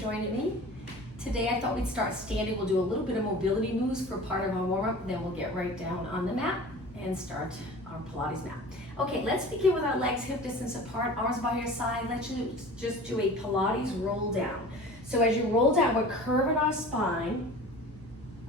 Joining me. Today I thought we'd start standing. We'll do a little bit of mobility moves for part of our warm-up, then we'll get right down on the mat and start our Pilates mat. Okay, let's begin with our legs hip distance apart, arms by your side. Let's just do a Pilates roll down. So as you roll down, we're curving our spine,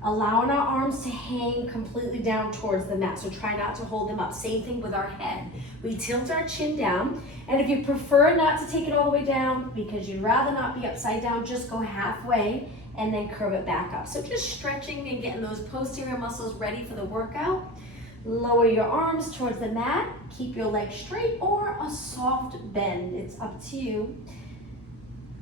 allowing our arms to hang completely down towards the mat. So try not to hold them up. Same thing with our head. We tilt our chin down, and if you prefer not to take it all the way down because you'd rather not be upside down, just go halfway and then curve it back up. So just stretching and getting those posterior muscles ready for the workout. Lower your arms towards the mat. Keep your legs straight or a soft bend. It's up to you.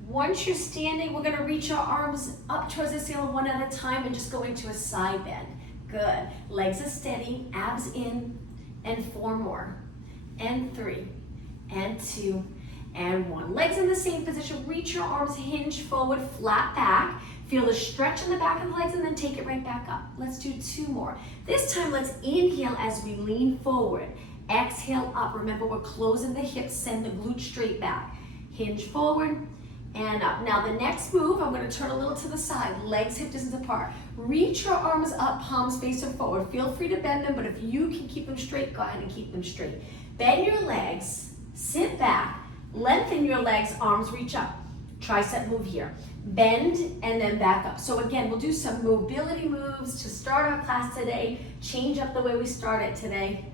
Once you're standing, we're gonna reach our arms up towards the ceiling one at a time and just go into a side bend. Good. Legs are steady, abs in, and 4 more. And 3, and 2, and 1. Legs in the same position. Reach your arms, hinge forward, flat back. Feel the stretch in the back of the legs and then take it right back up. Let's do 2 more. This time, let's inhale as we lean forward. Exhale up. Remember, we're closing the hips, send the glutes straight back. Hinge forward and up. Now the next move, I'm going to turn a little to the side. Legs hip distance apart. Reach your arms up, palms facing forward. Feel free to bend them, but if you can keep them straight, go ahead and keep them straight. Bend your legs, sit back, lengthen your legs, arms reach up. Tricep move here. Bend and then back up. So again, we'll do some mobility moves to start our class today. Change up the way we start it today.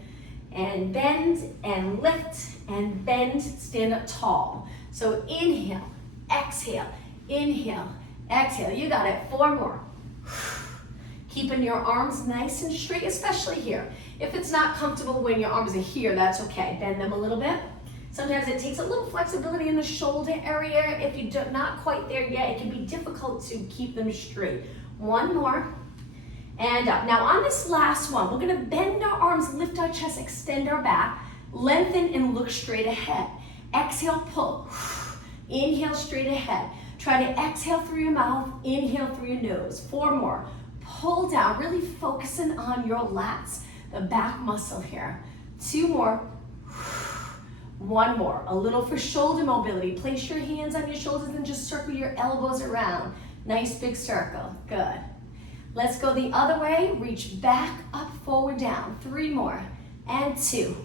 And bend and lift and bend, stand up tall. So inhale, exhale, inhale, exhale. You got it. 4 more. Keeping your arms nice and straight, especially here. If it's not comfortable when your arms are here, that's okay. Bend them a little bit. Sometimes it takes a little flexibility in the shoulder area. If you're not quite there yet, it can be difficult to keep them straight. 1 more. And up. Now on this last one, we're gonna bend our arms, lift our chest, extend our back, lengthen and look straight ahead. Exhale, pull. Inhale straight ahead. Try to exhale through your mouth, inhale through your nose. 4 more. Pull down, really focusing on your lats, the back muscle here. 2 more. 1 more. A little for shoulder mobility. Place your hands on your shoulders and just circle your elbows around. Nice big circle. Good. Let's go the other way. Reach back, up, forward, down. 3 more. And 2.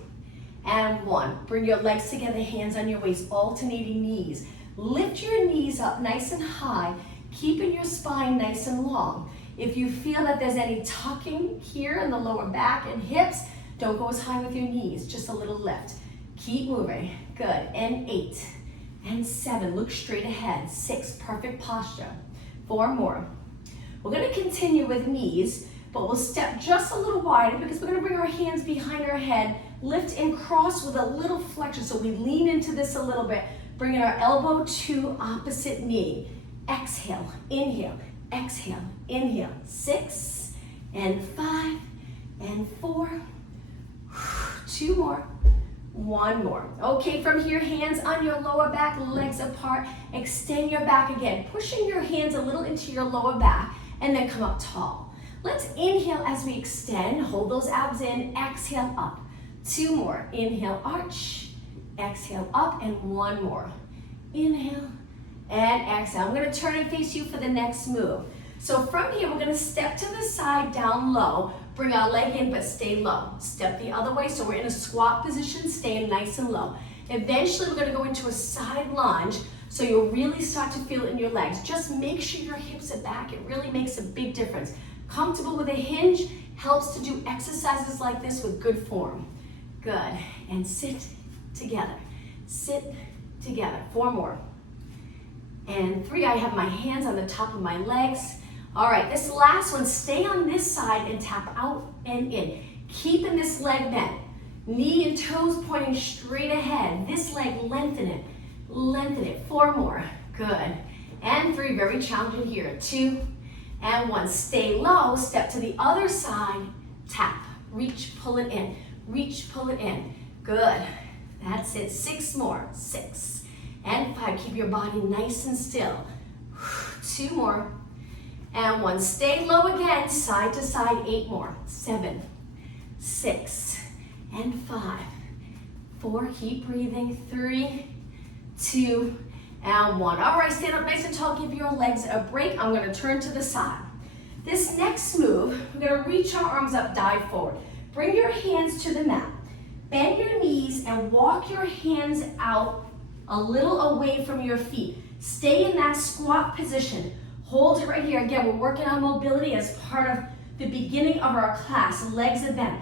And 1. Bring your legs together, hands on your waist, alternating knees. Lift your knees up nice and high, keeping your spine nice and long. If you feel that there's any tucking here in the lower back and hips, don't go as high with your knees, just a little lift. Keep moving. Good. And 8. And 7. Look straight ahead. 6. Perfect posture. 4 more. We're going to continue with knees, but we'll step just a little wider because we're going to bring our hands behind our head, lift and cross with a little flexion. So we lean into this a little bit, bringing our elbow to opposite knee. Exhale, inhale, exhale, inhale. 6 and 5 and 4. 2 more. 1 more. Okay, from here, hands on your lower back, legs apart. Extend your back again, pushing your hands a little into your lower back, and then come up tall. Let's inhale as we extend. Hold those abs in. Exhale up. 2 more. Inhale, arch. Exhale up, and 1 more. Inhale and exhale. I'm going to turn and face you for the next move. So from here, we're going to step to the side, down low. Bring our leg in, but stay low. Step the other way, so we're in a squat position, staying nice and low. Eventually, we're going to go into a side lunge, so you'll really start to feel it in your legs. Just make sure your hips are back. It really makes a big difference. Comfortable with a hinge helps to do exercises like this with good form. Good. And sit together. Sit together. 4 more. And 3, I have my hands on the top of my legs. All right, this last one, stay on this side and tap out and in. Keeping this leg bent. Knee and toes pointing straight ahead. This leg, lengthen it. Lengthen it. 4 more. Good. And 3, very challenging here. 2 and 1. Stay low. Step to the other side. Tap. Reach, pull it in. Reach, pull it in. Good. That's it. 6 more. 6 and 5. Keep your body nice and still. 2 more. And 1. Stay low again, side to side. 8 more. 7, 6, and 5, 4. Keep breathing. 3, 2, and 1. All right, stand up nice and tall, give your legs a break. I'm gonna turn to the side. This next move, we're gonna reach our arms up, dive forward. Bring your hands to the mat. Bend your knees and walk your hands out a little away from your feet. Stay in that squat position. Hold it right here. Again, we're working on mobility as part of the beginning of our class. Legs are bent.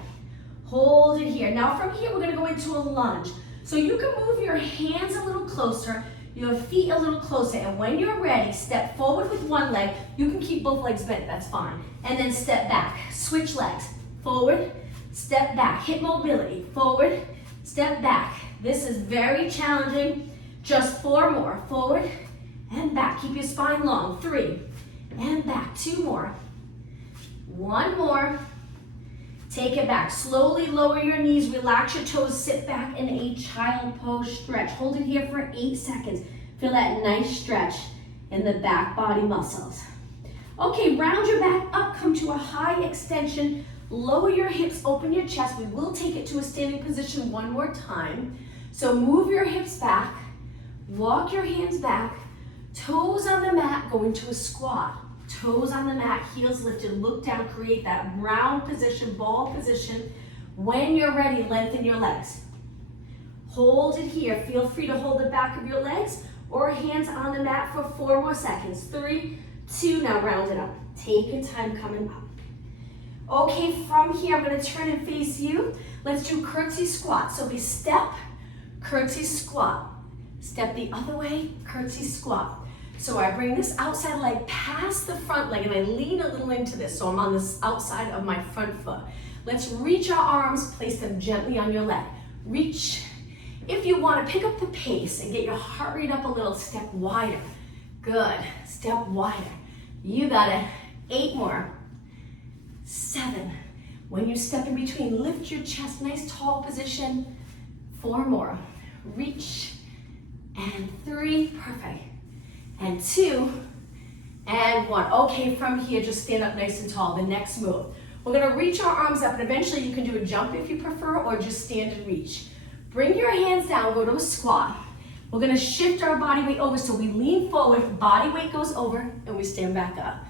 Hold it here. Now from here, we're gonna go into a lunge. So you can move your hands a little closer, your feet a little closer, and when you're ready, step forward with one leg. You can keep both legs bent, that's fine. And then step back. Switch legs. Forward, step back. Hip mobility. Forward, step back. This is very challenging. Just 4 more. Forward and back. Keep your spine long. 3 and back. 2 more. 1 more. Take it back. Slowly lower your knees. Relax your toes. Sit back in a child pose stretch. Hold it here for 8 seconds. Feel that nice stretch in the back body muscles. Okay, round your back up. Come to a high extension. Lower your hips. Open your chest. We will take it to a standing position one more time. So move your hips back. Walk your hands back. Toes on the mat. Go into a squat. Toes on the mat, heels lifted, look down, create that round position, ball position. When you're ready, lengthen your legs. Hold it here. Feel free to hold the back of your legs or hands on the mat for 4 more seconds. 3, 2, now round it up. Take your time coming up. Okay, from here, I'm gonna turn and face you. Let's do curtsy squat. So we step, curtsy squat. Step the other way, curtsy squat. So I bring this outside leg past the front leg and I lean a little into this. So I'm on this outside of my front foot. Let's reach our arms, place them gently on your leg. Reach. If you want to pick up the pace and get your heart rate up a little, step wider. Good, step wider. You got it. 8 more. 7. When you step in between, lift your chest, nice tall position. 4 more. Reach. And 3, perfect. And 2, and 1. Okay, from here, just stand up nice and tall. The next move. We're gonna reach our arms up, and eventually you can do a jump if you prefer, or just stand and reach. Bring your hands down, go to a squat. We're gonna shift our body weight over, so we lean forward, body weight goes over, and we stand back up.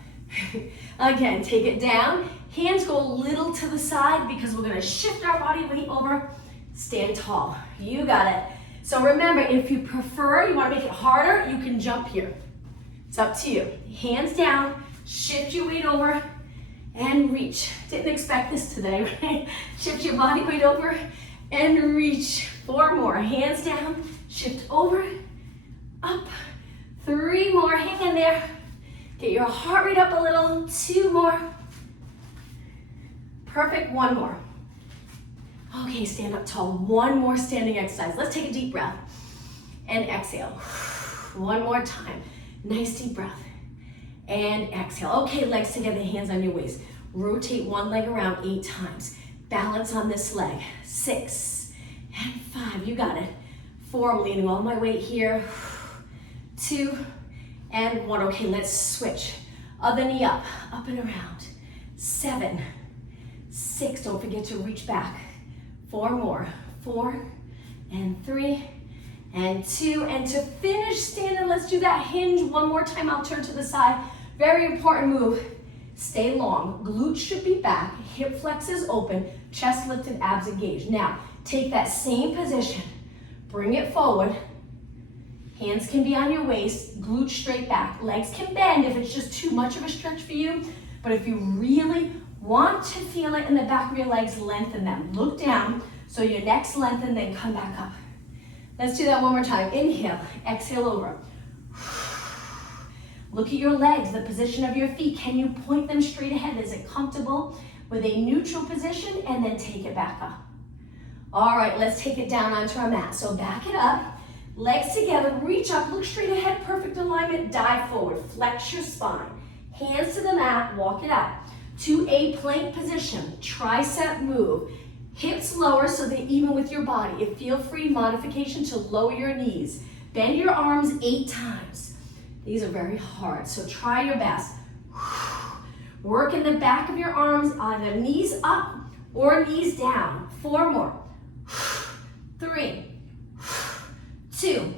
Again, take it down. Hands go a little to the side, because we're gonna shift our body weight over, stand tall. You got it. So remember, if you prefer, you want to make it harder, you can jump here. It's up to you. Hands down, shift your weight over, and reach. Didn't expect this today, right? Shift your body weight over, and reach. 4 more. Hands down, shift over, up. 3 more. Hang in there. Get your heart rate up a little. 2 more. Perfect. 1 more. Okay, stand up tall. 1 more standing exercise. Let's take a deep breath and exhale. 1 more time. Nice deep breath and exhale. Okay, legs together, hands on your waist. Rotate one leg around 8 times. Balance on this leg. 6 and 5. You got it. 4. I'm leaning all my weight here. 2 and 1. Okay, let's switch. Other knee up and around. 7, 6. Don't forget to reach back. 4 more. 4 and 3 and 2. And to finish standing, let's do that hinge one more time. I'll turn to the side. Very important move. Stay long. Glutes should be back. Hip flexors open. Chest lifted, abs engaged. Now, take that same position. Bring it forward. Hands can be on your waist. Glutes straight back. Legs can bend if it's just too much of a stretch for you. But if you really want to feel it in the back of your legs, lengthen them. Look down, so your neck's lengthened, then come back up. Let's do that one more time. Inhale, exhale over. Look at your legs, the position of your feet. Can you point them straight ahead? Is it comfortable with a neutral position? And then take it back up. All right, let's take it down onto our mat. So back it up, legs together, reach up, look straight ahead, perfect alignment, dive forward, flex your spine. Hands to the mat, walk it out. To a plank position, tricep move. Hips lower so they're even with your body. If feel free, modification to lower your knees. Bend your arms 8 times. These are very hard, so try your best. Work in the back of your arms, either knees up or knees down. 4 more. 3, 2,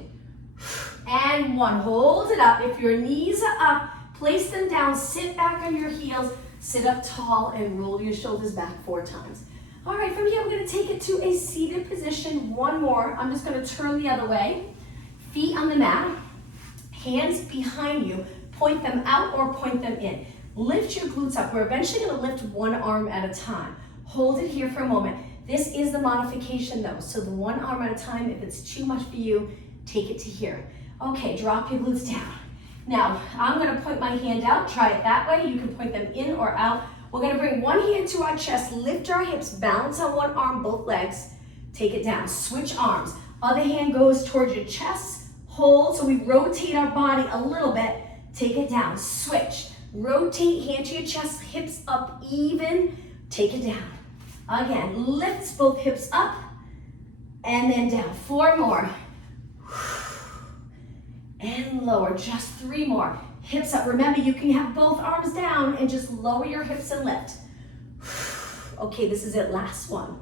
and and one. Hold it up. If your knees are up, place them down, sit back on your heels, sit up tall and roll your shoulders back 4 times. All right, from here, we're gonna take it to a seated position. One more. I'm just gonna turn the other way. Feet on the mat, hands behind you. Point them out or point them in. Lift your glutes up. We're eventually gonna lift one arm at a time. Hold it here for a moment. This is the modification though, so the one arm at a time. If it's too much for you, take it to here. Okay, drop your glutes down. Now, I'm gonna point my hand out. Try it that way. You can point them in or out. We're gonna bring one hand to our chest, lift our hips, balance on one arm, both legs. Take it down, switch arms. Other hand goes towards your chest, hold, so we rotate our body a little bit. Take it down, switch. Rotate, hand to your chest, hips up even. Take it down. Again, lifts both hips up and then down. 4 more. And lower, just 3 more. Hips up. Remember, you can have both arms down and just lower your hips and lift. Okay, this is it, last one.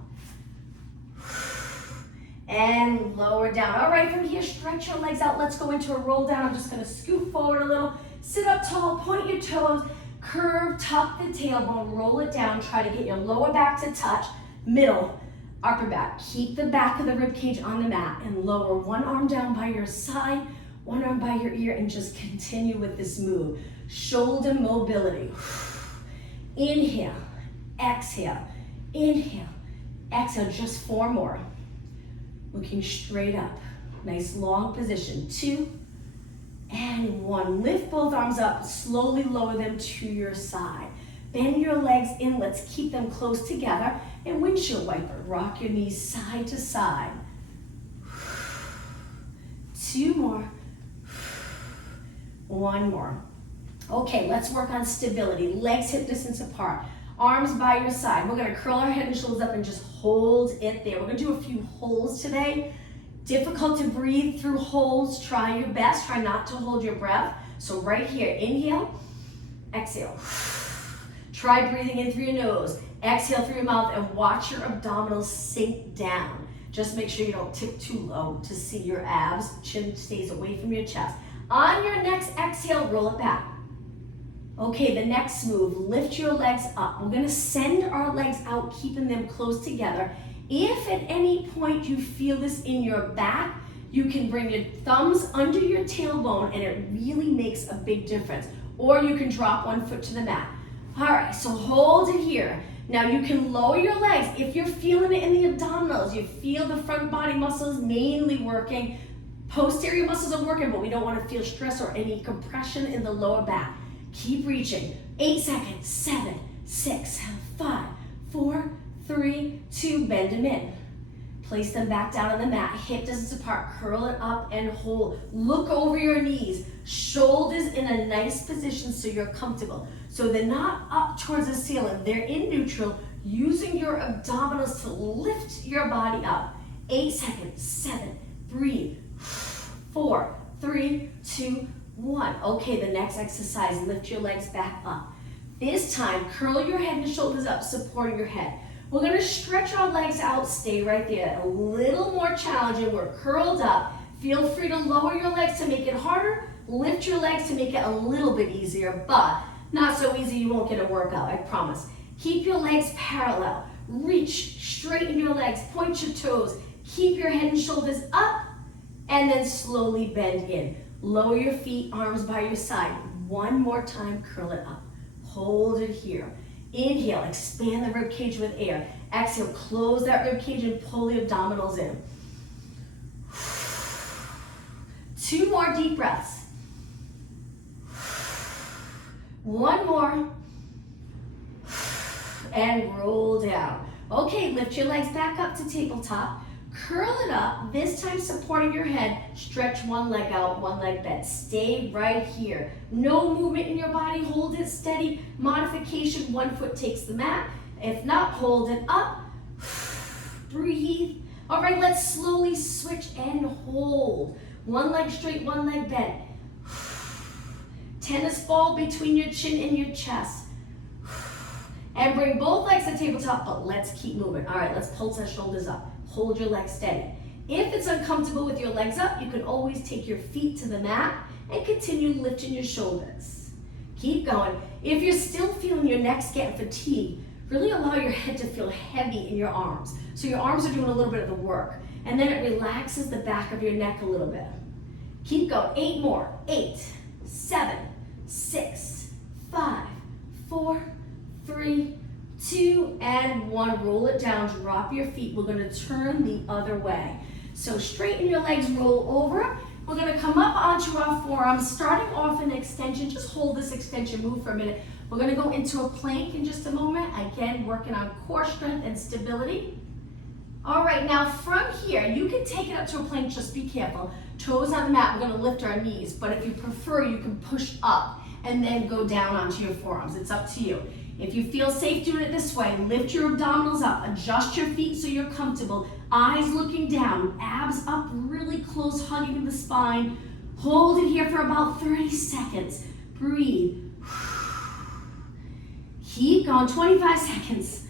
And lower down. All right, from here, stretch your legs out. Let's go into a roll down. I'm just gonna scoot forward a little. Sit up tall, point your toes, curve, tuck the tailbone, roll it down. Try to get your lower back to touch, middle, upper back. Keep the back of the rib cage on the mat and lower one arm down by your side, one arm by your ear, and just continue with this move. Shoulder mobility. Inhale, exhale, inhale, exhale, just 4 more. Looking straight up. Nice long position. 2 and 1. Lift both arms up, slowly lower them to your side. Bend your legs in, let's keep them close together. And windshield wiper, rock your knees side to side. 2 more. 1 more. Okay, let's work on stability. Legs hip distance apart. Arms by your side. We're gonna curl our head and shoulders up and just hold it there. We're gonna do a few holds today. Difficult to breathe through holds. Try your best. Try not to hold your breath. So right here, inhale, exhale. Try breathing in through your nose. Exhale through your mouth and watch your abdominals sink down. Just make sure you don't tip too low to see your abs. Chin stays away from your chest. On your next exhale, roll it back. Okay, the next move, lift your legs up. We're gonna send our legs out, keeping them close together. If at any point you feel this in your back, you can bring your thumbs under your tailbone and it really makes a big difference. Or you can drop one foot to the mat. All right, so hold it here. Now you can lower your legs. If you're feeling it in the abdominals, you feel the front body muscles mainly working, posterior muscles are working, but we don't want to feel stress or any compression in the lower back. Keep reaching. 8 seconds. 7, 6, 5, 4, 3, 2, bend them in. Place them back down on the mat, hip distance apart, curl it up and hold. Look over your knees, shoulders in a nice position so you're comfortable. So they're not up towards the ceiling, they're in neutral, using your abdominals to lift your body up. 8 seconds, 7, breathe, 4, 3, 2, 1. Okay, the next exercise, lift your legs back up. This time, curl your head and shoulders up, supporting your head. We're gonna stretch our legs out, stay right there. A little more challenging, we're curled up. Feel free to lower your legs to make it harder, lift your legs to make it a little bit easier, but not so easy you won't get a workout, I promise. Keep your legs parallel. Reach, straighten your legs, point your toes. Keep your head and shoulders up, and then slowly bend in. Lower your feet, arms by your side. One more time, curl it up. Hold it here. Inhale, expand the rib cage with air. Exhale, close that rib cage and pull the abdominals in. 2 more deep breaths. 1 more. And roll down. Okay, lift your legs back up to tabletop. Curl it up, this time supporting your head. Stretch one leg out, one leg bent. Stay right here. No movement in your body, hold it steady. Modification, 1 foot takes the mat. If not, hold it up. Breathe. All right, let's slowly switch and hold. One leg straight, one leg bent. Tennis ball between your chin and your chest. And bring both legs to tabletop, but let's keep moving. All right, let's pulse our shoulders up. Hold your legs steady. If it's uncomfortable with your legs up, you can always take your feet to the mat and continue lifting your shoulders. Keep going. If you're still feeling your neck's getting fatigued, really allow your head to feel heavy in your arms. So your arms are doing a little bit of the work. And then it relaxes the back of your neck a little bit. Keep going. 8 more. 8, 7, 6, 5, 4, 3, 2, and 1. Roll it down. Drop your feet. We're going to turn the other way. So straighten your legs, roll over. We're going to come up onto our forearms, starting off in extension. Just hold this extension move for a minute. We're going to go into a plank in just a moment. Again, working on core strength and stability. All right, now from here, you can take it up to a plank. Just be careful. Toes on the mat. We're going to lift our knees, but if you prefer, you can push up and then go down onto your forearms. It's up to you. If you feel safe doing it this way, lift your abdominals up, adjust your feet so you're comfortable, eyes looking down, abs up really close, hugging the spine. Hold it here for about 30 seconds. Breathe. Keep going, 25 seconds.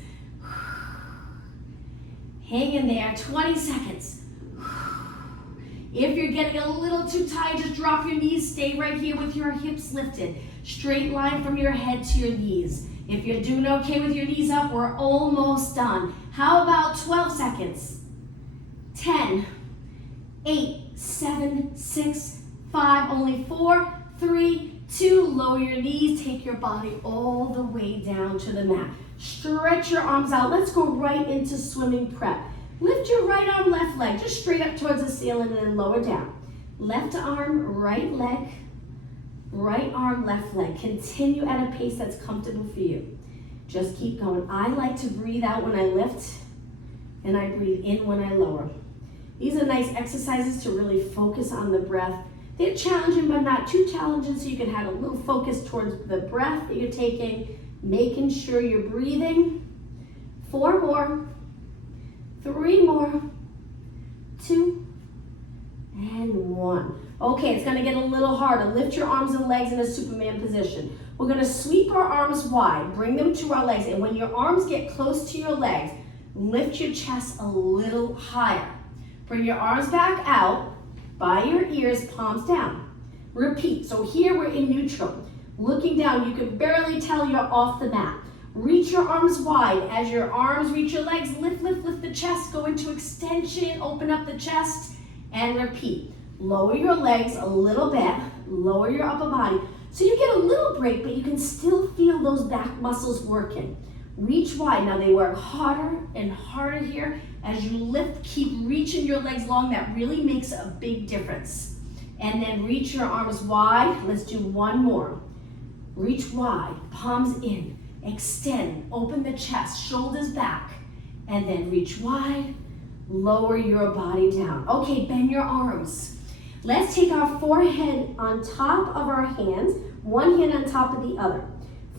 Hang in there, 20 seconds. If you're getting a little too tired, just drop your knees, stay right here with your hips lifted. Straight line from your head to your knees. If you're doing okay with your knees up, we're almost done. How about 12 seconds? 10, 8, 7, 6, 5, only 4, 3, 2, lower your knees, take your body all the way down to the mat. Stretch your arms out. Let's go right into swimming prep. Lift your right arm, left leg, just straight up towards the ceiling and then lower down. Left arm, right leg, right arm, left leg. Continue at a pace that's comfortable for you. Just keep going. I like to breathe out when I lift and I breathe in when I lower. These are nice exercises to really focus on the breath. They're challenging but not too challenging, so you can have a little focus towards the breath that you're taking, making sure you're breathing. 4 more, 3 more, 2, and 1. Okay, it's gonna get a little harder. Lift your arms and legs in a Superman position. We're gonna sweep our arms wide, bring them to our legs, and when your arms get close to your legs, lift your chest a little higher. Bring your arms back out, by your ears, palms down. Repeat, so here we're in neutral. Looking down, you can barely tell you're off the mat. Reach your arms wide. As your arms reach your legs, lift, lift, lift the chest, go into extension, open up the chest, and repeat. Lower your legs a little bit, lower your upper body. So you get a little break, but you can still feel those back muscles working. Reach wide. Now they work harder and harder here. As you lift, keep reaching your legs long. That really makes a big difference. And then reach your arms wide. Let's do 1 more. Reach wide, palms in, extend, open the chest, shoulders back, and then reach wide, lower your body down. Okay, bend your arms. Let's take our forehead on top of our hands, one hand on top of the other.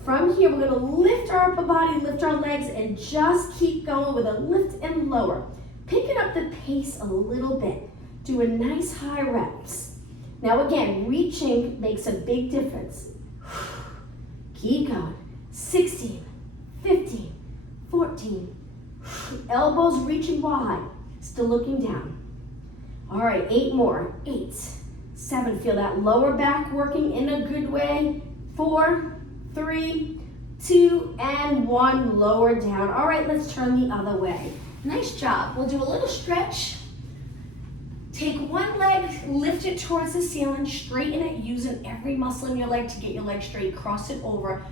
From here, we're gonna lift our upper body, lift our legs, and just keep going with a lift and lower. Picking up the pace a little bit. Do a nice high reps. Now again, reaching makes a big difference. Keep going. 16, 15, 14. Elbows reaching wide. Still looking down. All right, 8 more. 8, 7. Feel that lower back working in a good way. 4, 3, 2, and 1. Lower down. All right, let's turn the other way. Nice job. We'll do a little stretch. Take one leg, lift it towards the ceiling, straighten it, using every muscle in your leg to get your leg straight. Cross it over.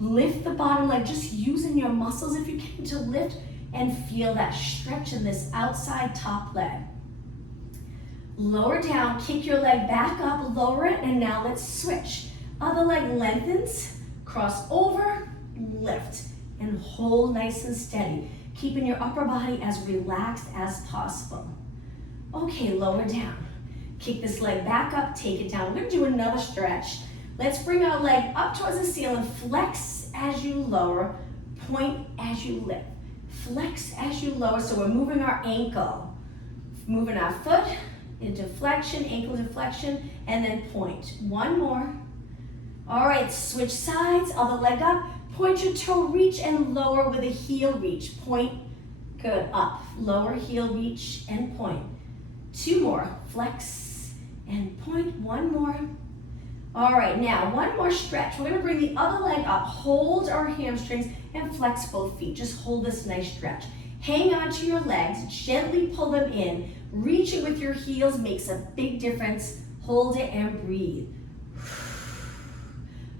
Lift the bottom leg, just using your muscles if you can to lift and feel that stretch in this outside top leg. Lower down, kick your leg back up, lower it, and now let's switch. Other leg lengthens, cross over, lift, and hold nice and steady, keeping your upper body as relaxed as possible. Okay, lower down. Kick this leg back up, take it down. We're gonna do another stretch. Let's bring our leg up towards the ceiling, flex as you lower, point as you lift. Flex as you lower, so we're moving our ankle. Moving our foot into flexion, ankle to flexion, and then point. 1 more. All right, switch sides, other leg up. Point your toe, reach and lower with a heel reach. Point, good, up. Lower heel reach and point. 2 more, flex and point, 1 more. All right, now 1 more stretch. We're gonna bring the other leg up, hold our hamstrings and flex both feet. Just hold this nice stretch. Hang on to your legs, gently pull them in. Reach it with your heels, makes a big difference. Hold it and breathe.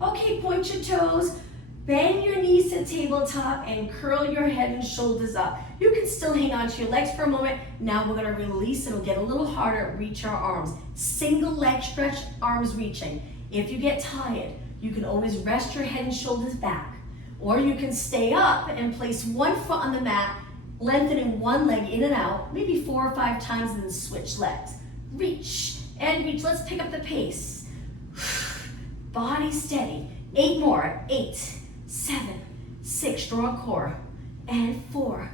Okay, point your toes, bend your knees to tabletop and curl your head and shoulders up. You can still hang on to your legs for a moment. Now we're gonna release, it'll get a little harder, reach our arms. Single leg stretch, arms reaching. If you get tired, you can always rest your head and shoulders back. Or you can stay up and place one foot on the mat, lengthening one leg in and out, maybe 4 or 5 times, and then switch legs. Reach and reach, let's pick up the pace. Body steady, 8 more, 8, 7, 6, strong core, and 4,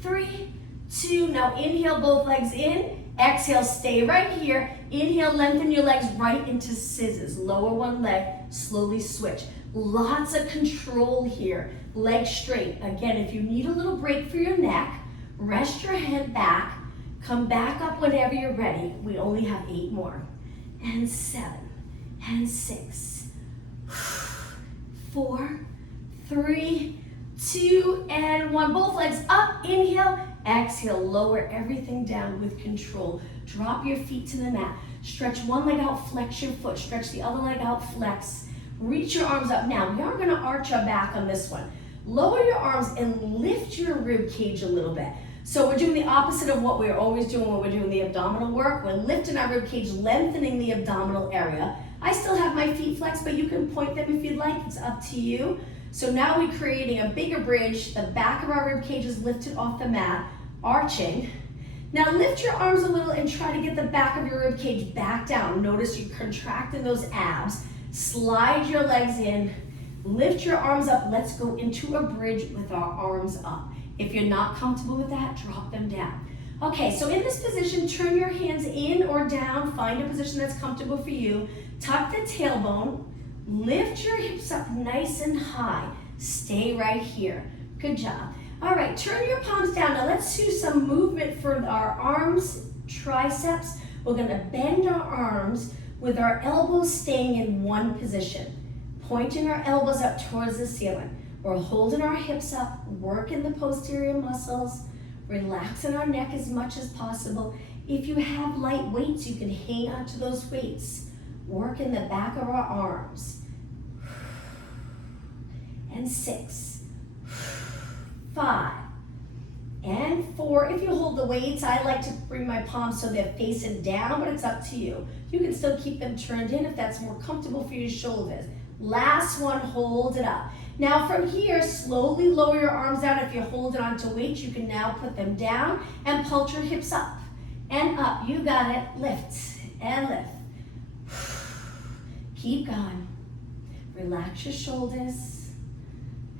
3, 2, now inhale both legs in, exhale, stay right here, inhale, lengthen your legs right into scissors, lower one leg, slowly switch. Lots of control here, legs straight. Again, if you need a little break for your neck, rest your head back, come back up whenever you're ready. We only have 8 more, and 7, and 6, 4, 3, 2, and 1. Both legs up, inhale, exhale, lower everything down with control. Drop your feet to the mat. Stretch one leg out, flex your foot. Stretch the other leg out, flex. Reach your arms up. Now, we are gonna arch our back on this one. Lower your arms and lift your rib cage a little bit. So we're doing the opposite of what we're always doing when we're doing the abdominal work. We're lifting our rib cage, lengthening the abdominal area. I still have my feet flexed, but you can point them if you'd like. It's up to you. So now we're creating a bigger bridge. The back of our rib cage is lifted off the mat, arching. Now lift your arms a little and try to get the back of your rib cage back down. Notice you're contracting those abs. Slide your legs in, lift your arms up. Let's go into a bridge with our arms up. If you're not comfortable with that, drop them down. Okay, so in this position, turn your hands in or down. Find a position that's comfortable for you. Tuck the tailbone. Lift your hips up nice and high. Stay right here. Good job. All right, turn your palms down. Now let's do some movement for our arms, triceps. We're gonna bend our arms with our elbows staying in one position. Pointing our elbows up towards the ceiling. We're holding our hips up, working the posterior muscles, relaxing our neck as much as possible. If you have light weights, you can hang on to those weights. Work in the back of our arms. And 6, 5, and 4. If you hold the weights, I like to bring my palms so they're facing down, but it's up to you. You can still keep them turned in if that's more comfortable for your shoulders. Last one, hold it up. Now from here, slowly lower your arms down. If you're holding onto weights, you can now put them down and pulse your hips up and up. You got it. Lift and lift. Keep going. Relax your shoulders.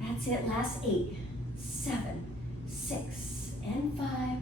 That's it. Last 8, 7, 6, and 5,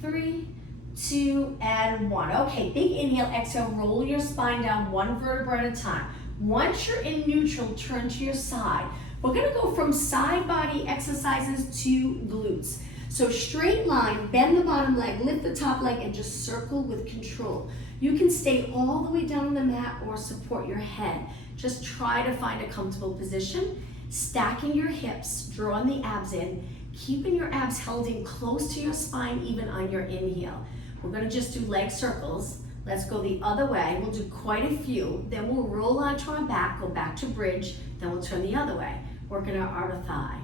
3, 2, and 1. Okay, big inhale, exhale, roll your spine down one vertebra at a time. Once you're in neutral, turn to your side. We're gonna go from side body exercises to glutes. So straight line, bend the bottom leg, lift the top leg, and just circle with control. You can stay all the way down on the mat or support your head. Just try to find a comfortable position. Stacking your hips, drawing the abs in, keeping your abs held in close to your spine even on your inhale. We're gonna just do leg circles. Let's go the other way. We'll do quite a few. Then we'll roll onto our back, go back to bridge, then we'll turn the other way. Working our outer thigh.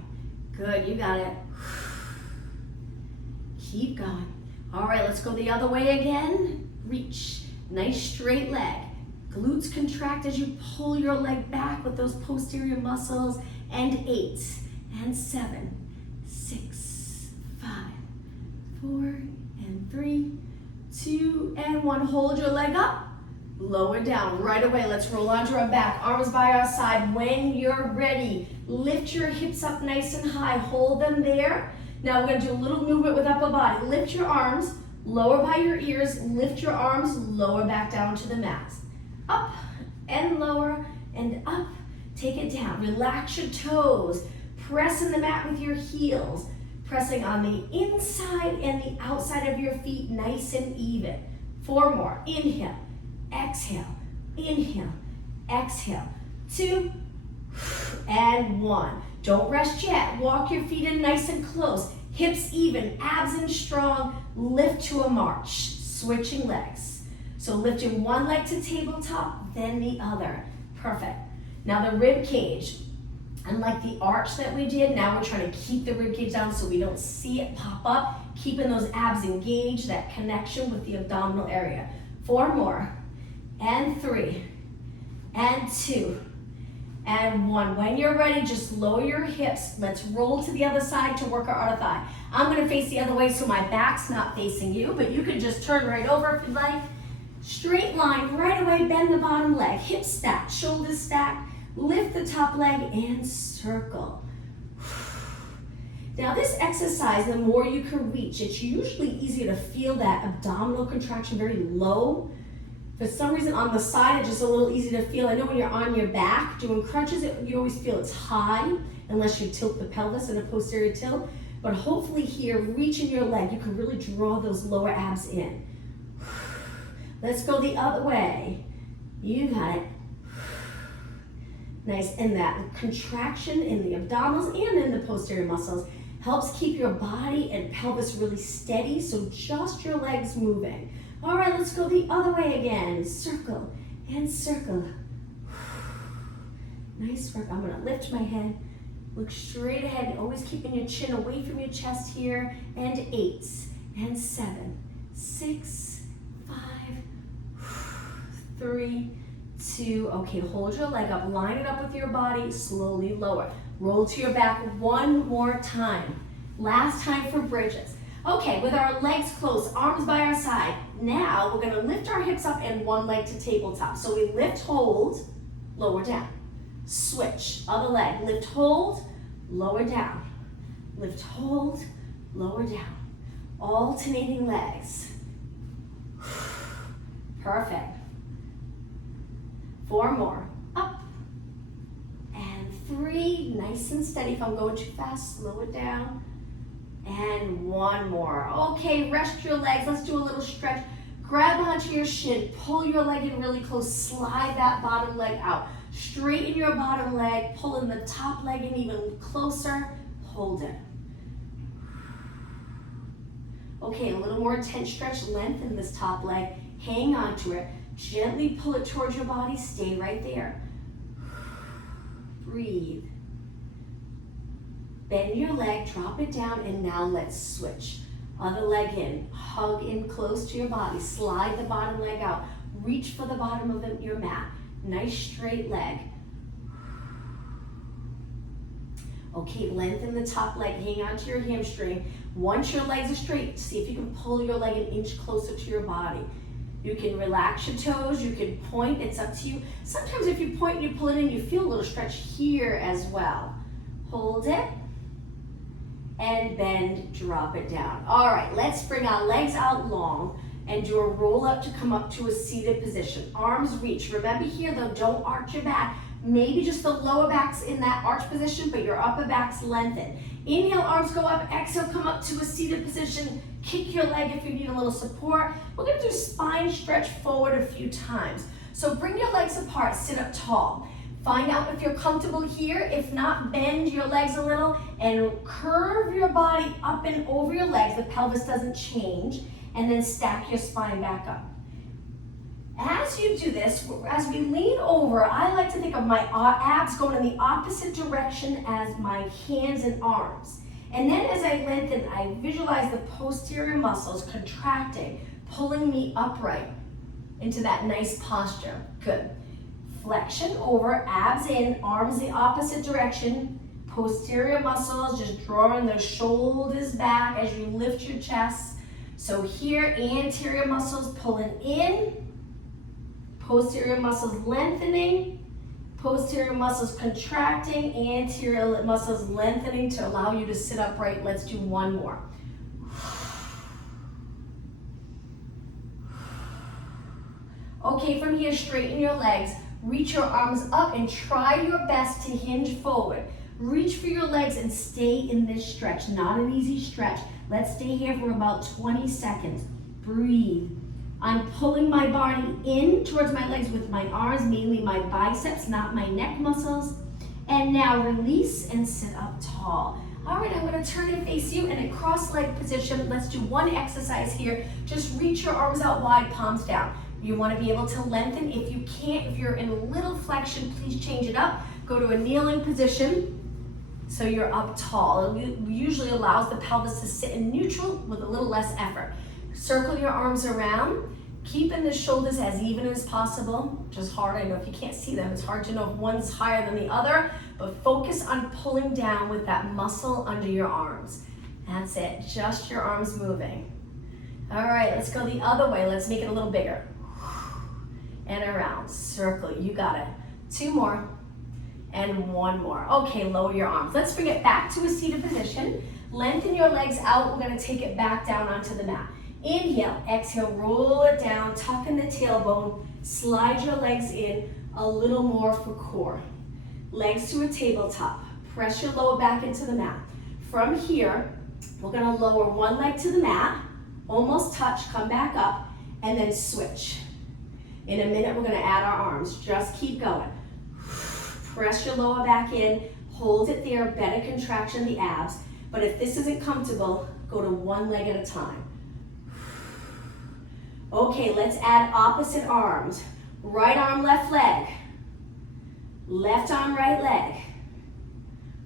Good, you got it. Keep going. All right, let's go the other way again. Reach, nice straight leg. Glutes contract as you pull your leg back with those posterior muscles. And 8, and 7, 6, 5, 4, and 3, 2, and 1. Hold your leg up, lower down. Right away, let's roll onto our back, arms by our side. When you're ready, lift your hips up nice and high. Hold them there. Now we're gonna do a little movement with upper body. Lift your arms, lower by your ears, lift your arms, lower back down to the mat. Up and lower and up. Take it down. Relax your toes. Press in the mat with your heels. Pressing on the inside and the outside of your feet, nice and even. 4 more. Inhale, exhale, inhale, exhale. 2 and 1. Don't rest yet. Walk your feet in nice and close. Hips even, abs in strong. Lift to a march. Switching legs. So lifting one leg to tabletop, then the other. Perfect. Now the rib cage. Unlike the arch that we did, now we're trying to keep the rib cage down so we don't see it pop up. Keeping those abs engaged, that connection with the abdominal area. 4 more. And 3. And 2. And 1. When you're ready, just lower your hips. Let's roll to the other side to work our other thigh. I'm gonna face the other way so my back's not facing you, but you can just turn right over if you'd like. Straight line, right away, bend the bottom leg. Hips stacked, shoulders stacked. Lift the top leg and circle. Now this exercise, the more you can reach, it's usually easier to feel that abdominal contraction very low. For some reason on the side, it's just a little easy to feel. I know when you're on your back doing crunches, you always feel it's high, unless you tilt the pelvis in a posterior tilt. But hopefully here, reaching your leg, you can really draw those lower abs in. Let's go the other way. You got it. Nice, and that contraction in the abdominals and in the posterior muscles helps keep your body and pelvis really steady, so just your legs moving. All right, let's go the other way again. Circle and circle. Nice work. I'm gonna lift my head, look straight ahead, always keeping your chin away from your chest here. And 8 and 7, 6, 5, 3, 2. Okay, hold your leg up, line it up with your body, slowly lower. Roll to your back one more time. Last time for bridges. Okay, with our legs closed, arms by our side. Now we're gonna lift our hips up and one leg to tabletop. So we lift, hold, lower down. Switch, other leg, lift, hold, lower down. Lift, hold, lower down. Alternating legs. Perfect. 4 more. Up. And 3. Nice and steady. If I'm going too fast, slow it down. And 1 more. Okay, rest your legs. Let's do a little stretch. Grab onto your shin. Pull your leg in really close. Slide that bottom leg out. Straighten your bottom leg. Pull in the top leg in even closer. Hold it. Okay, a little more intense stretch. Lengthen this top leg. Hang on to it. Gently pull it towards your body. Stay right there. Breathe. Bend your leg, drop it down, and now let's switch. Other leg in. Hug in close to your body. Slide the bottom leg out. Reach for the bottom of your mat. Nice straight leg. Okay, lengthen the top leg. Hang on to your hamstring. Once your legs are straight, see if you can pull your leg an inch closer to your body. You can relax your toes, you can point, it's up to you. Sometimes if you point and you pull it in, you feel a little stretch here as well. Hold it, and bend, drop it down. All right, let's bring our legs out long and do a roll up to come up to a seated position. Arms reach. Remember here though, don't arch your back. Maybe just the lower back's in that arch position, but your upper back's lengthened. Inhale, arms go up. Exhale, come up to a seated position. Kick your leg if you need a little support. We're gonna do spine stretch forward a few times. So bring your legs apart, sit up tall. Find out if you're comfortable here. If not, bend your legs a little and curve your body up and over your legs. The pelvis doesn't change. And then stack your spine back up. As you do this, as we lean over, I like to think of my abs going in the opposite direction as my hands and arms. And then as I lengthen, I visualize the posterior muscles contracting, pulling me upright into that nice posture. Good. Flexion over, abs in, arms the opposite direction. Posterior muscles, just drawing those shoulders back as you lift your chest. So here, anterior muscles pulling in, posterior muscles lengthening, posterior muscles contracting, anterior muscles lengthening to allow you to sit upright. Let's do 1 more. Okay, from here, straighten your legs, reach your arms up and try your best to hinge forward. Reach for your legs and stay in this stretch. Not an easy stretch. Let's stay here for about 20 seconds. Breathe. I'm pulling my body in towards my legs with my arms, mainly my biceps, not my neck muscles. And now release and sit up tall. All right, I'm gonna turn and face you in a cross-leg position. Let's do one exercise here. Just reach your arms out wide, palms down. You wanna be able to lengthen. If you can't, if you're in a little flexion, please change it up. Go to a kneeling position so you're up tall. It usually allows the pelvis to sit in neutral with a little less effort. Circle your arms around, keeping the shoulders as even as possible. Just hard, I know if you can't see them, it's hard to know if one's higher than the other, but focus on pulling down with that muscle under your arms. That's it, just your arms moving. All right, let's go the other way. Let's make it a little bigger. And around, circle, you got it. 2 more, and 1 more. Okay, lower your arms. Let's bring it back to a seated position. Lengthen your legs out. We're gonna take it back down onto the mat. Inhale, exhale, roll it down, tuck in the tailbone, slide your legs in a little more for core. Legs to a tabletop, press your lower back into the mat. From here, we're gonna lower one leg to the mat, almost touch, come back up, and then switch. In a minute, we're gonna add our arms. Just keep going. Press your lower back in, hold it there, better contraction of the abs. But if this isn't comfortable, go to one leg at a time. Okay, let's add opposite arms. Right arm, left leg. Left arm, right leg.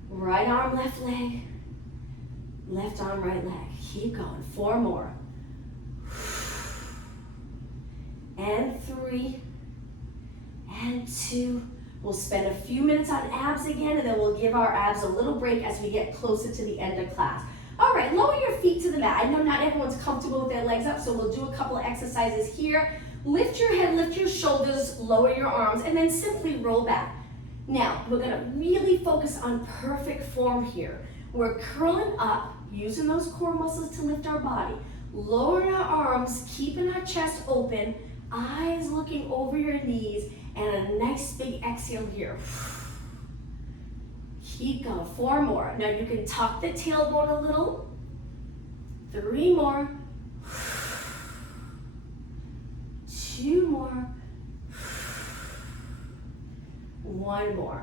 Right arm, left leg. Left arm, right leg. Keep going. 4 more. And 3. And 2. We'll spend a few minutes on abs again, and then we'll give our abs a little break as we get closer to the end of class. All right, lower your feet to the mat. I know not everyone's comfortable with their legs up, so we'll do a couple of exercises here. Lift your head, lift your shoulders, lower your arms, and then simply roll back. Now, we're gonna really focus on perfect form here. We're curling up, using those core muscles to lift our body. Lowering our arms, keeping our chest open, eyes looking over your knees, and a nice big exhale here. Keep going, 4 more. Now you can tuck the tailbone a little. 3 more. 2 more. 1 more.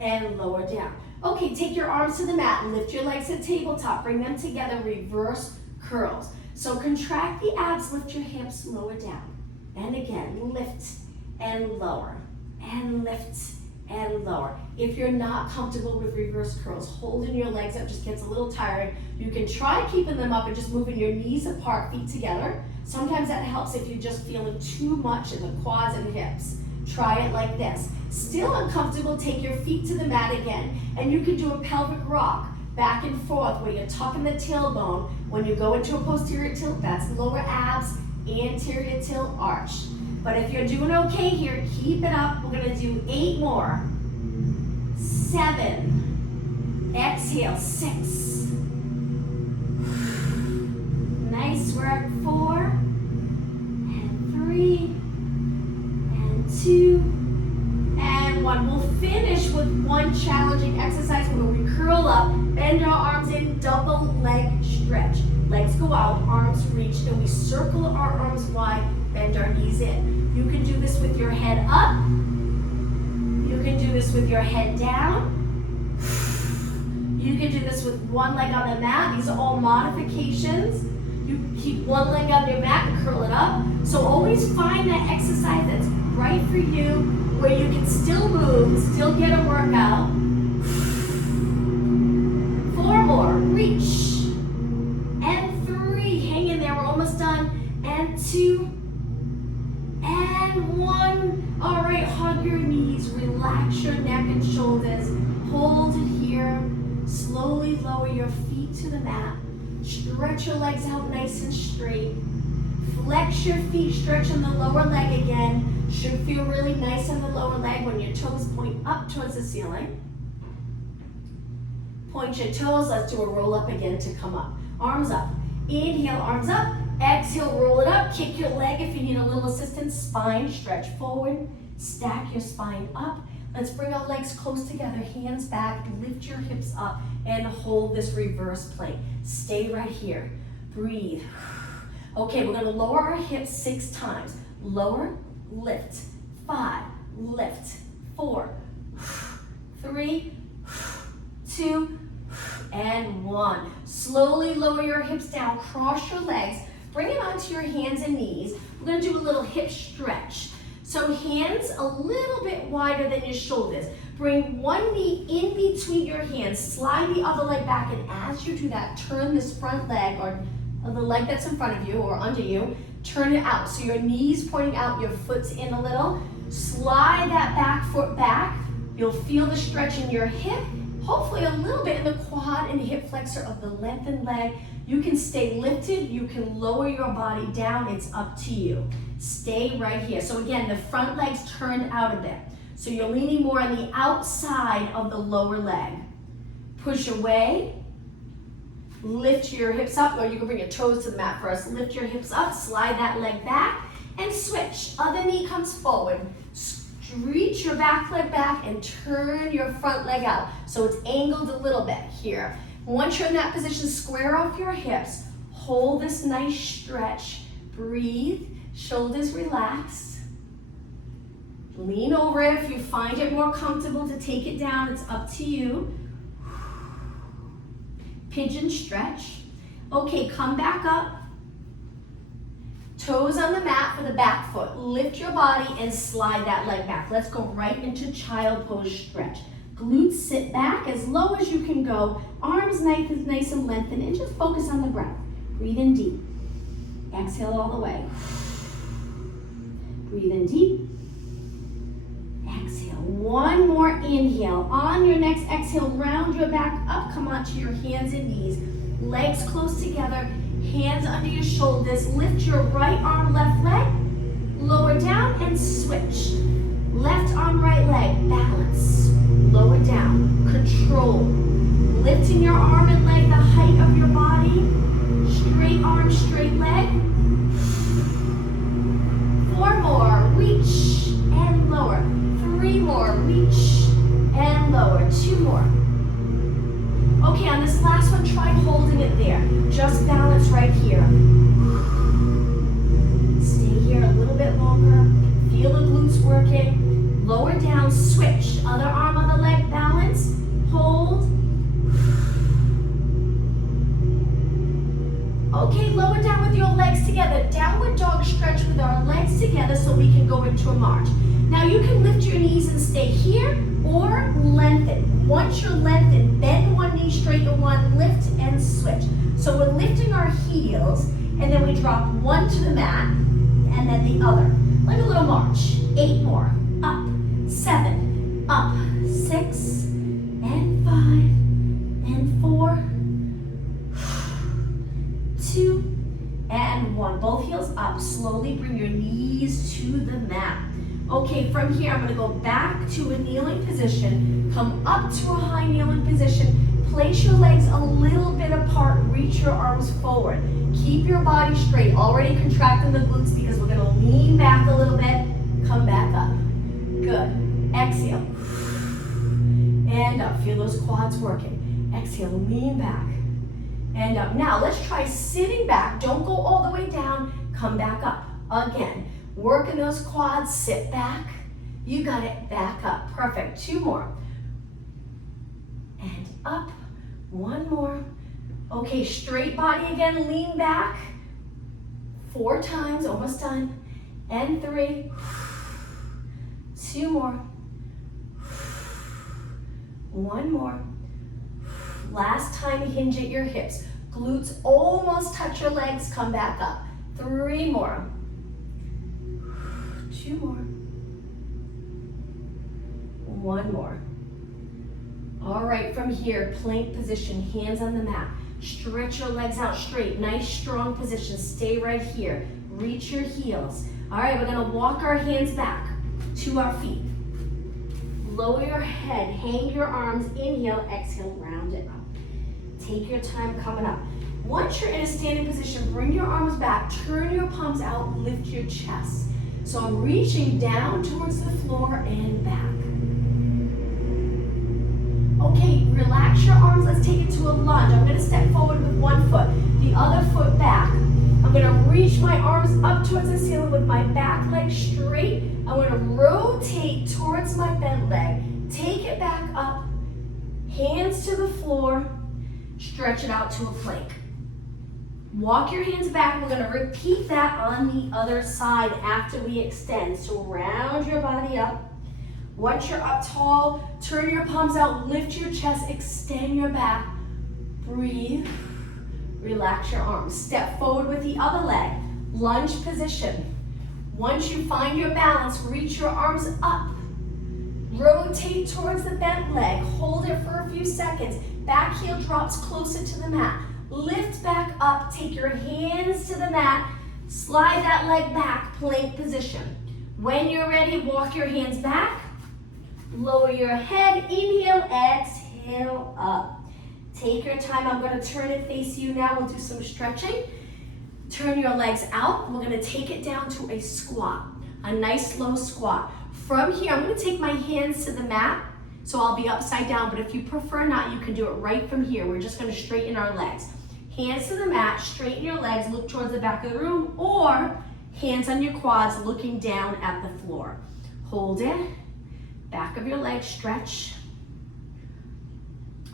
And lower down. Okay, take your arms to the mat, lift your legs to tabletop, bring them together, reverse curls. So contract the abs, lift your hips, lower down. And again, lift and lower, and lift and lower. If you're not comfortable with reverse curls, holding your legs up just gets a little tiring. You can try keeping them up and just moving your knees apart, feet together. Sometimes that helps if you're just feeling too much in the quads and hips. Try it like this. Still uncomfortable, take your feet to the mat again, and you can do a pelvic rock, back and forth, where you're tucking the tailbone. When you go into a posterior tilt, that's lower abs, anterior tilt, arch. But if you're doing okay here, keep it up. We're gonna do 8 more. 7. Exhale, 6. Nice work, 4. And 3. And 2. And 1. We'll finish with one challenging exercise where we curl up, bend our arms in, double leg stretch. Legs go out, arms reach, and we circle our arms wide, bend our knees in. You can do this with your head up. You can do this with your head down. You can do this with one leg on the mat. These are all modifications. You keep one leg on your mat and curl it up. So always find that exercise that's right for you, where you can still move, still get a workout. 4 more, reach. And 3, hang in there, we're almost done. And 2, and 1. All right, hug your knees, relax your neck and shoulders. Hold it here. Slowly lower your feet to the mat. Stretch your legs out nice and straight. Flex your feet, stretch on the lower leg again. Should feel really nice on the lower leg when your toes point up towards the ceiling. Point your toes, let's do a roll up again to come up. Arms up. Inhale, arms up. Exhale, roll it up. Kick your leg if you need a little assistance. Spine, stretch forward. Stack your spine up. Let's bring our legs close together, hands back, lift your hips up, and hold this reverse plank. Stay right here. Breathe. Okay, we're gonna lower our hips 6 times. Lower, lift. 5, lift. 4, 3, 2, and 1. Slowly lower your hips down, cross your legs, bring it onto your hands and knees. We're gonna do a little hip stretch. So hands a little bit wider than your shoulders. Bring one knee in between your hands, slide the other leg back, and as you do that, turn this front leg, or the leg that's in front of you or under you, turn it out. So your knees pointing out, your foot's in a little. Slide that back foot back. You'll feel the stretch in your hip, hopefully a little bit in the quad and hip flexor of the lengthened leg. You can stay lifted, you can lower your body down, it's up to you. Stay right here. So again, the front leg's turned out a bit. So you're leaning more on the outside of the lower leg. Push away, lift your hips up, or you can bring your toes to the mat first. Lift your hips up, slide that leg back, and switch. Other knee comes forward. Reach your back leg back and turn your front leg out. So it's angled a little bit here. Once you're in that position, square off your hips. Hold this nice stretch. Breathe, shoulders relaxed. Lean over it if you find it more comfortable to take it down. It's up to you. Pigeon stretch. Okay, come back up. Toes on the mat for the back foot. Lift your body and slide that leg back. Let's go right into child pose stretch. Glutes sit back as low as you can go. Arms nice and lengthened, and just focus on the breath. Breathe in deep. Exhale all the way. Breathe in deep. Exhale. One more inhale. On your next exhale, round your back up. Come onto your hands and knees. Legs close together. Hands under your shoulders. Lift your right arm, left leg. Lower down and switch. Left arm, right leg. Balance. Lower down. Control. Lifting your arm and leg the height of your body. Straight arm, straight leg. 4 more. Reach and lower. 3 more. Reach and lower. 2 more. Okay, on this last one, try holding it there. Just balance right here. Stay here a little bit longer. Feel the glutes working. Lower down, switch. Other arm, other leg, balance. Hold. Okay, lower down with your legs together. Downward dog stretch with our legs together so we can go into a march. Now you can lift your knees and stay here or lengthen. Once you're lengthened, bend one knee, straighten one, lift and switch. So we're lifting our heels and then we drop one to the mat and then the other. Like a little march. 8 more. Up, 7, up, 6, and 5, and 4, 2, and 1. Both heels up. Slowly bring your knees to the mat. Okay, from here, I'm gonna go back to a kneeling position, come up to a high kneeling position, place your legs a little bit apart, reach your arms forward. Keep your body straight, already contracting the glutes because we're gonna lean back a little bit, come back up. Good, exhale. And up, feel those quads working. Exhale, lean back. And up. Now, let's try sitting back, don't go all the way down, come back up. Again. Working those quads, sit back. You got it, back up. Perfect, 2 more. And up, 1 more. Okay, straight body again, lean back. 4 times, almost done. And 3. 2 more. 1 more. Last time, hinge at your hips. Glutes almost touch your legs, come back up. 3 more. 2 more. 1 more. All right, from here, plank position, hands on the mat. Stretch your legs out straight. Nice, strong position. Stay right here. Reach your heels. All right, we're gonna walk our hands back to our feet. Lower your head, hang your arms, inhale, exhale, round it up. Take your time coming up. Once you're in a standing position, bring your arms back, turn your palms out, lift your chest. So I'm reaching down towards the floor and back. relax your arms. Let's take it to a lunge. I'm gonna step forward with one foot, the other foot back. I'm gonna reach my arms up towards the ceiling with my back leg straight. I'm gonna rotate towards my bent leg. Take it back up, hands to the floor, stretch it out to a plank. Walk your hands back. We're gonna repeat that on the other side after we extend. So round your body up. Once you're up tall, turn your palms out, lift your chest, extend your back. Breathe, relax your arms. Step forward with the other leg, lunge position. Once you find your balance, reach your arms up. Rotate towards the bent leg, hold it for a few seconds. Back heel drops closer to the mat. Lift back up, take your hands to the mat, slide that leg back, plank position. When you're ready, walk your hands back, lower your head, inhale, exhale, up. Take your time, I'm gonna turn and face you now, we'll do some stretching. Turn your legs out, we're gonna take it down to a squat, a nice low squat. From here, I'm gonna take my hands to the mat, so I'll be upside down, but if you prefer not, you can do it right from here. We're just gonna straighten our legs. Hands to the mat, straighten your legs, look towards the back of the room, or hands on your quads, looking down at the floor. Hold it, back of your leg, stretch.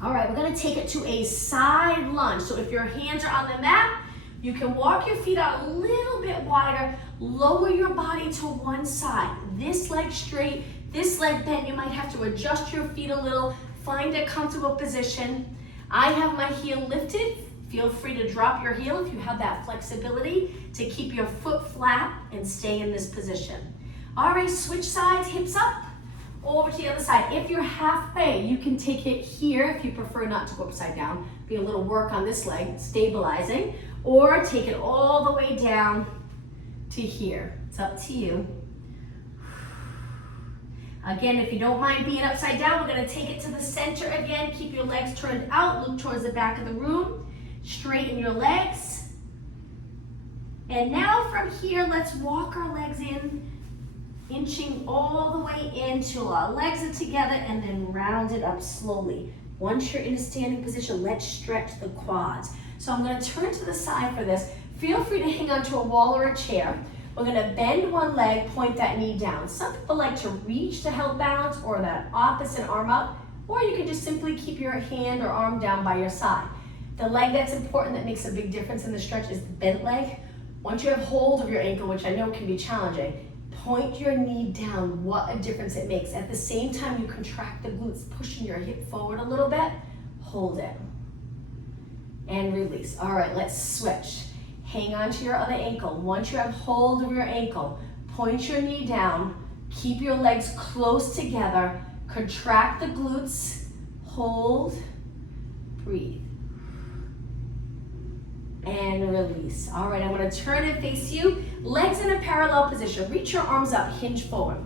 All right, we're gonna take it to a side lunge. So if your hands are on the mat, you can walk your feet out a little bit wider, lower your body to one side. This leg straight, this leg bent. You might have to adjust your feet a little, find a comfortable position. I have my heel lifted. Feel free to drop your heel if you have that flexibility to keep your foot flat and stay in this position. All right, switch sides, hips up, over to the other side. If you're halfway, you can take it here if you prefer not to go upside down. Be a little work on this leg, stabilizing, or take it all the way down to here. It's up to you. Again, if you don't mind being upside down, we're gonna take it to the center again. Keep your legs turned out, look towards the back of the room. Straighten your legs. And now from here, let's walk our legs in, inching all the way in till our legs are together, and then round it up slowly. Once you're in a standing position, let's stretch the quads. So I'm gonna turn to the side for this. Feel free to hang onto a wall or a chair. We're gonna bend one leg, point that knee down. Some people like to reach to help balance, or that opposite arm up, or you can just simply keep your hand or arm down by your side. The leg that's important, that makes a big difference in the stretch, is the bent leg. Once you have hold of your ankle, which I know can be challenging, point your knee down. What a difference it makes. At the same time, you contract the glutes, pushing your hip forward a little bit. Hold it. And release. All right, let's switch. Hang on to your other ankle. Once you have hold of your ankle, point your knee down. Keep your legs close together. Contract the glutes. Hold. Breathe. And release. All right, I'm gonna turn and face you. Legs in a parallel position. Reach your arms up, hinge forward.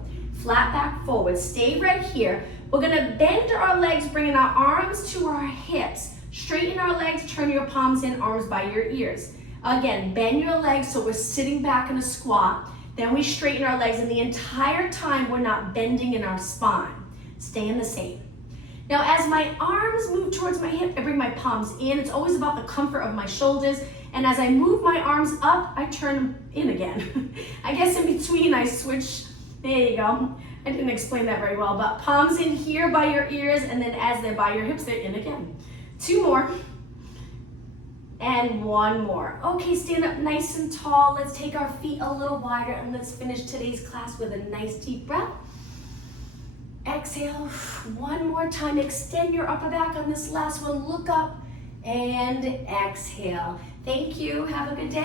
Flat back forward, stay right here. We're gonna bend our legs, bringing our arms to our hips. Straighten our legs, turn your palms in, arms by your ears. Again, bend your legs so we're sitting back in a squat. Then we straighten our legs, and the entire time we're not bending in our spine. Staying the same. Now, as my arms move towards my hip, I bring my palms in. It's always about the comfort of my shoulders. And as I move my arms up, I turn them in again. I guess in between I switch. There you go. I didn't explain that very well, but palms in here by your ears, and then as they're by your hips, they're in again. 2 more. And 1 more. Okay, stand up nice and tall. Let's take our feet a little wider, and let's finish today's class with a nice deep breath. Exhale, 1 more time. Extend your upper back on this last one. Look up and exhale. Thank you. Have a good day.